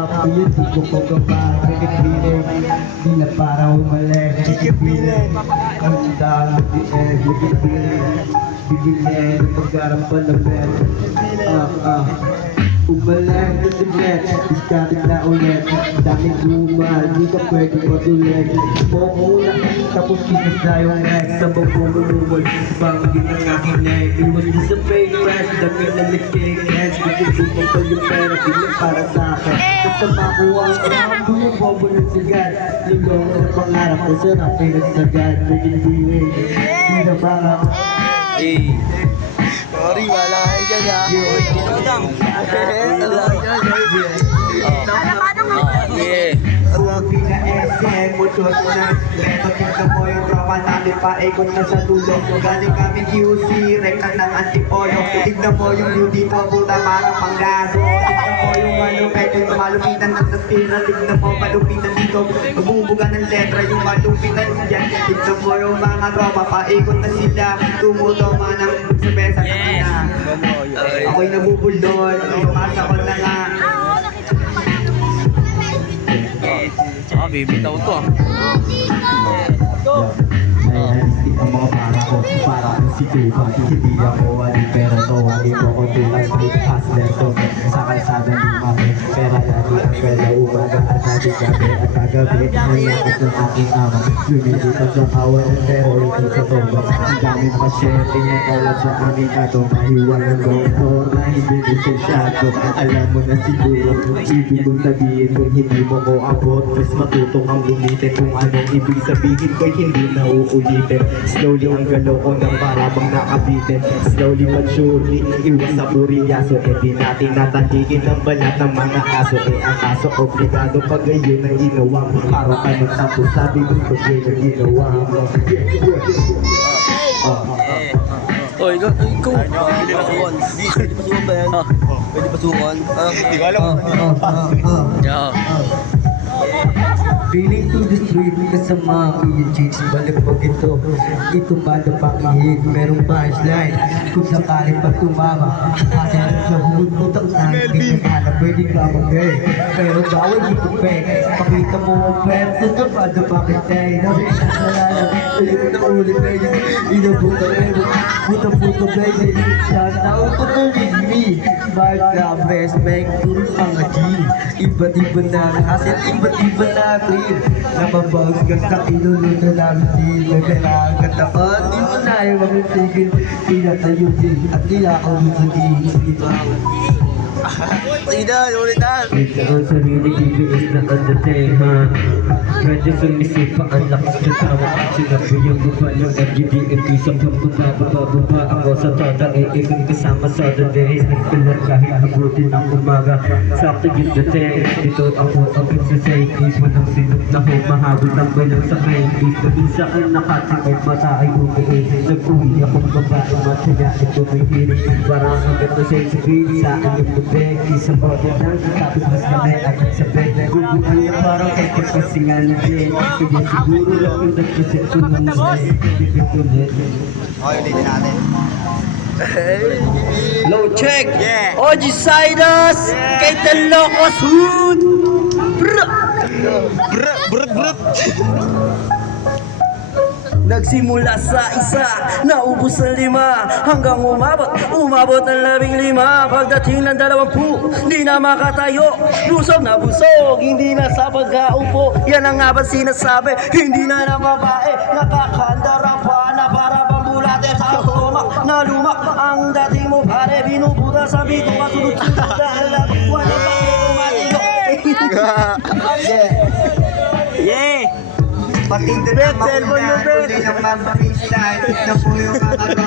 up yun, di ko pagkaba Nagkipiling, di na para umalik Nagkipiling, ang daan mag-ieg Nagkipiling, bibilin Pagkarang panabet Umalik, nagtibet Diskatik na ulit Daming gumal, di ka pwede matulit Muna, tapos kinis na yung neck Sabang bumulumol, bang di na nga kinig Iwas mo sa fake friends, dami na nagkikens Bukong pa yung pera, di na para sa'kin Basta makuha ang buong bobo ng sigat Lingong na pangarap ko sarap ay nagsagad Naging diwing, di na parang Sorry, wala kayo dyan ha. Huwag pina-SM, mutot na Eto tingnan mo yung tropa namin paikot na sa tulong Galing kami QC, rekta ng antipolo Tignan mo yung beauty mo, puta parang panggaso Tignan mo yung ano, medyo malupitan ng tastira Tignan mo malupitan dito, mabubuga ng letra Yung malupitan dyan, tignan mo yung mga tropa paikot na sila Tumutoma ng sabesa na sila Ako'y nabubulol, masa ko na nga Bibitaw to Realistic ang mga para ko si Tupa Hindi ako wali pero to wali ko ko tulang street hustler to Sa kalsada ng mami Pera lagi ang pera umaga at lagi gabi at kagabi Nangakot ng aking amang Lumilipat sa kawan ng pero ito sa toba Ang daming pasyente na kalat sa aming ato Mahiwal ng doktor na hindi lisensyado Alam mo na siguro ibig kong sabihin kung hindi mo ko abot Mas matuto kang gumitin kung anong ibig sabihin ko'y hindi na uulitin Slowly ang galaw ko nang para bang nakabitin Slowly but surely, iwas sa puriyaso Eh di natin natangigin ang balat ng mga aso Eh ang aso obligado pag gayon ang ginawa mo Para ka magtampo sabi mo pag gayon ang ginawa mo Oh, ikaw pwede pasukan. Pwede pasukan ba yan? Pwede pasukan? Hindi ko alam Feeling to destroy kasama i-change balik pag ito ba na pakihig merong punchline kung sakali pag tumama kasi sa hulog mo taksan hindi na pwede ka mag-gay pero bawal dito pek pakita mo ang pwede ito ba na pakitay ulit na ulit baby inabuta baby puta baby tanaw ko to with me bad ka best make turun mga G iba't iba na kasi iba't iba na Napabag ka sa inulo na namin sila Kailangan taon, di mo na yung magigil Pinatayo din at nilakaw mo sa diba Sige na, ulit na. Ito ang sarili TBS na undertake ha Medyo sumisip pa ang lakas ng tama Sinabi yung buba ng FGDMP Sa pagpapababa ako sa toda ikong kasama sa the days Nagpilat kahit abutin ng umaga Sakto yung dating Dito ako ang exercise Walang sinok na humahabol ng balang sa 90s Nag-isa ang nakatikot mata ay umuwi Nag-uwi akong babae mataya Ito may hilig Parang hanggang na sensibility sa akin yung bubeg Isang bote lang tapos mas kami agad sa bed Naguguhan niya parang kay kapasingan din Kaya siguro lang yung nagkasit ko nung ulit Okay, ulitin natin. Low check! Yeah. OG Siders! Kay Talocos Hood! Brr. Nagsimula sa isa, naubos ng 5 Hanggang umabot ng 15 Pagdating ng 20, di na makatayo Busog na busog, hindi na sa pagkaupo Yan ang nga ba sinasabi, hindi na babae Nakakandara pa na para pambulate sa tumak Na lumak ang dating mo pare Binubuta sa bito at sunod-sunod Dahil nakuha na pang umatiyo Yeah! Pati din ang mauna, tuloy ng mga freestyle Tignan po yung mga